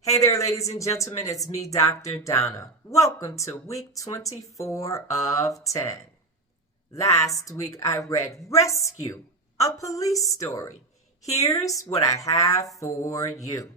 Hey there, ladies and gentlemen, it's me, Dr. Donna. Welcome to week 24 of 10. Last week I read Rescue, a police story. Here's what I have for you.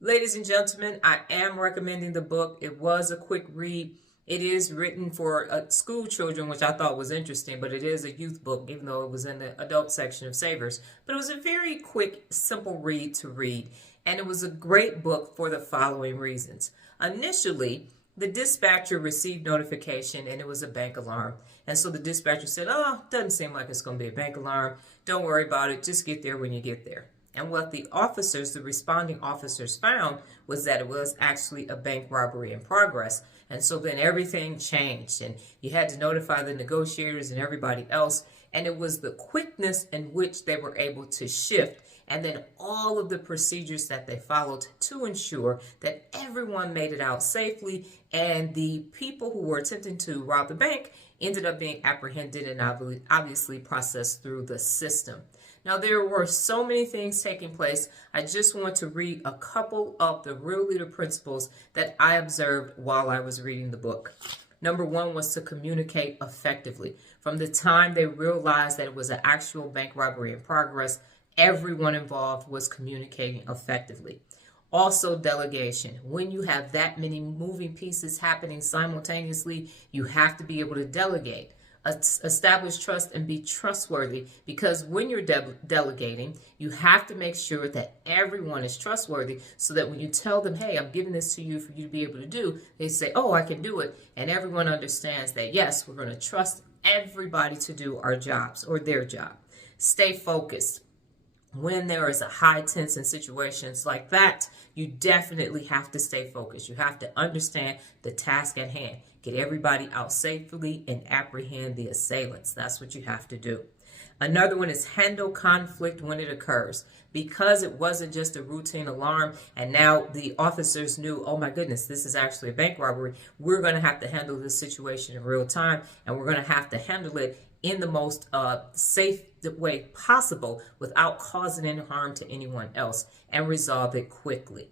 Ladies and gentlemen, I am recommending the book. It was a quick read. It is written for school children, which I thought was interesting, but it is a youth book, even though it was in the adult section of Savers. But it was a very quick, simple read to read, and it was a great book for the following reasons. Initially, the dispatcher received notification, and it was a bank alarm. And so the dispatcher said, "Oh, doesn't seem like it's going to be a bank alarm. Don't worry about it. Just get there when you get there." And what the responding officers found was that it was actually a bank robbery in progress. And so then everything changed, and you had to notify the negotiators and everybody else. And it was the quickness in which they were able to shift, and then all of the procedures that they followed to ensure that everyone made it out safely, and the people who were attempting to rob the bank ended up being apprehended and obviously processed through the system. Now, there were so many things taking place. I just want to read a couple of the real leader principles that I observed while I was reading the book. Number one was to communicate effectively. From the time they realized that it was an actual bank robbery in progress, everyone involved was communicating effectively. Also, delegation. When you have that many moving pieces happening simultaneously, you have to be able to delegate. Establish trust and be trustworthy, because when you're delegating, you have to make sure that everyone is trustworthy, so that when you tell them, "Hey, I'm giving this to you for you to be able to do," they say, "Oh, I can do it." And everyone understands that, yes, we're going to trust everybody to do our jobs or their job. Stay focused. When there is a high tension situations like that, you definitely have to stay focused. You have to understand the task at hand. Get everybody out safely and apprehend the assailants. That's what you have to do. Another one is handle conflict when it occurs. Because it wasn't just a routine alarm, and now the officers knew, "Oh my goodness, this is actually a bank robbery," we're going to have to handle this situation in real time, and we're going to have to handle it in the most safe way possible without causing any harm to anyone else, and resolve it quickly.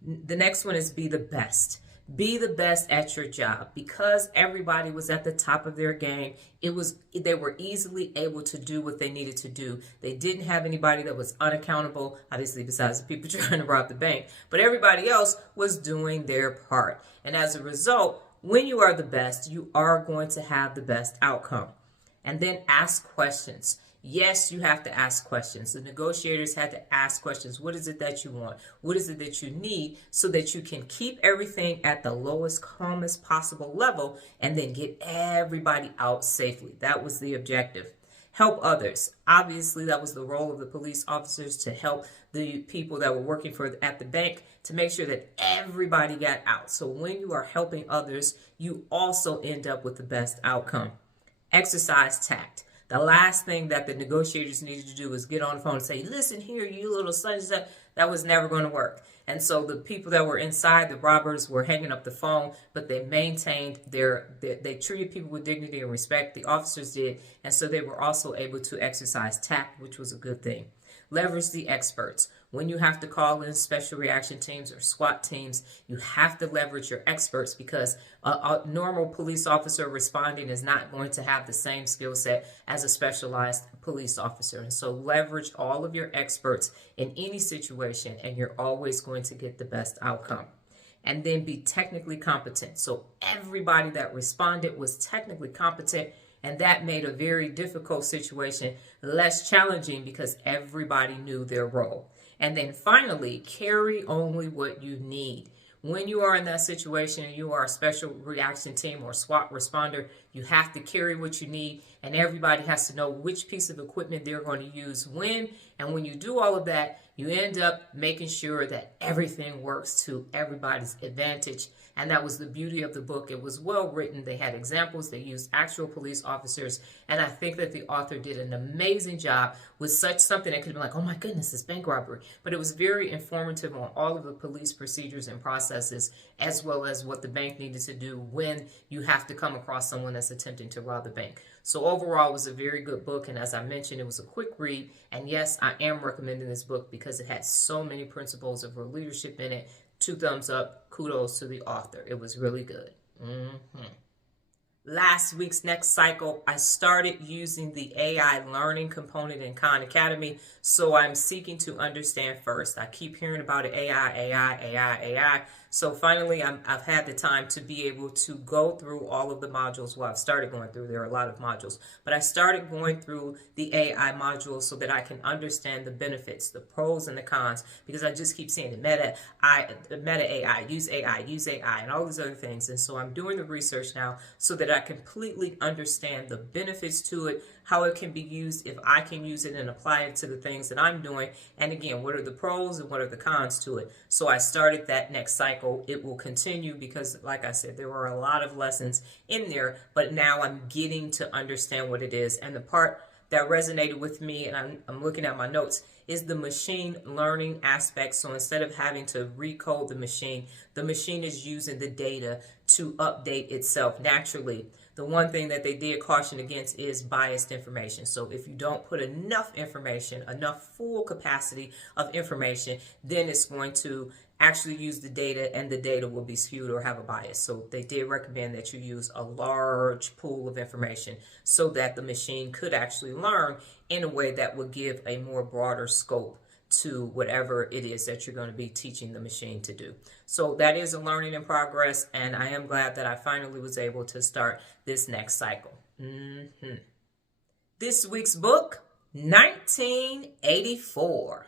The next one is be the best. Be the best at your job. Because everybody was at the top of their game, they were easily able to do what they needed to do. They didn't have anybody that was unaccountable, obviously besides the people trying to rob the bank, but everybody else was doing their part. And as a result, when you are the best, you are going to have the best outcome. And then ask questions. Yes, you have to ask questions. The negotiators had to ask questions. What is it that you want? What is it that you need, so that you can keep everything at the lowest, calmest possible level, and then get everybody out safely? That was the objective. Help others. Obviously, that was the role of the police officers, to help the people that were working at the bank, to make sure that everybody got out. So when you are helping others, you also end up with the best outcome. Exercise tact. The last thing that the negotiators needed to do was get on the phone and say, "Listen here, you little such and." That was never going to work. And so the people that were inside, the robbers, were hanging up the phone, but they maintained they treated people with dignity and respect. The officers did. And so they were also able to exercise tact, which was a good thing. Leverage the experts. When you have to call in special reaction teams or SWAT teams, you have to leverage your experts, because a normal police officer responding is not going to have the same skill set as a specialized police officer. And so leverage all of your experts in any situation, and you're always going to get the best outcome. And then be technically competent. So everybody that responded was technically competent, and that made a very difficult situation less challenging, because everybody knew their role. And then finally, carry only what you need. When you are in that situation and you are a special reaction team or SWAT responder, you have to carry what you need, and everybody has to know which piece of equipment they're going to use when. And when you do all of that, you end up making sure that everything works to everybody's advantage. And that was the beauty of the book. It was well written. They had examples. They used actual police officers. And I think that the author did an amazing job with such something that could have been like, "Oh my goodness, it's bank robbery." But it was very informative on all of the police procedures and processes, as well as what the bank needed to do when you have to come across someone that's that's attempting to rob the bank. So overall, it was a very good book. And as I mentioned, it was a quick read. And yes, I am recommending this book because it had so many principles of real leadership in it. 2 thumbs up. Kudos to the author. It was really good. Last week's next cycle, I started using the AI learning component in Khan Academy. So I'm seeking to understand first. I keep hearing about it, AI. So finally, I've had the time to be able to go through all of the modules. Well, I've started going through. There are a lot of modules. But I started going through the AI modules so that I can understand the benefits, the pros and the cons. Because I just keep saying the meta AI, use AI, and all these other things. And so I'm doing the research now so that I completely understand the benefits to it, how it can be used, if I can use it and apply it to the things that I'm doing. And again, what are the pros and what are the cons to it? So I started that next cycle. It will continue because, like I said, there were a lot of lessons in there, but now I'm getting to understand what it is. And the part that resonated with me, and I'm looking at my notes, is the machine learning aspect. So instead of having to recode the machine is using the data to update itself naturally. The one thing that they did caution against is biased information. So if you don't put enough information, enough full capacity of information, then it's going to actually use the data, and the data will be skewed or have a bias. So they did recommend that you use a large pool of information so that the machine could actually learn in a way that would give a more broader scope to whatever it is that you're going to be teaching the machine to do. So that is a learning in progress, and I am glad that I finally was able to start this next cycle. This week's book, 1984.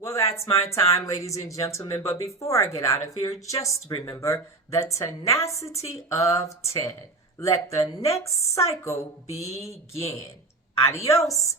Well, that's my time, ladies and gentlemen. But before I get out of here, just remember the tenacity of 10. Let the next cycle begin. Adios.